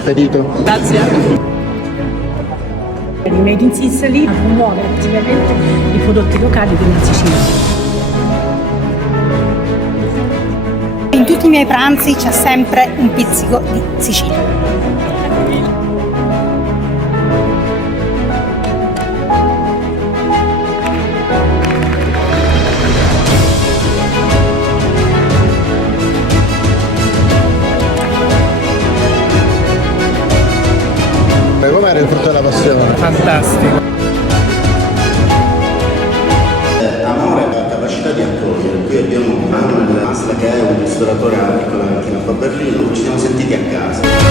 appetito. Grazie. Made in Sicily a promuovere attivamente i prodotti locali della Sicilia. In tutti i miei pranzi c'è sempre un pizzico di Sicilia. Com'era il frutto della passione? Fantastico. Amore ha la capacità di accogliere. Qui abbiamo Manuel Masla che è un ristoratore alla piccola cantina a Berlino, ci siamo sentiti a casa.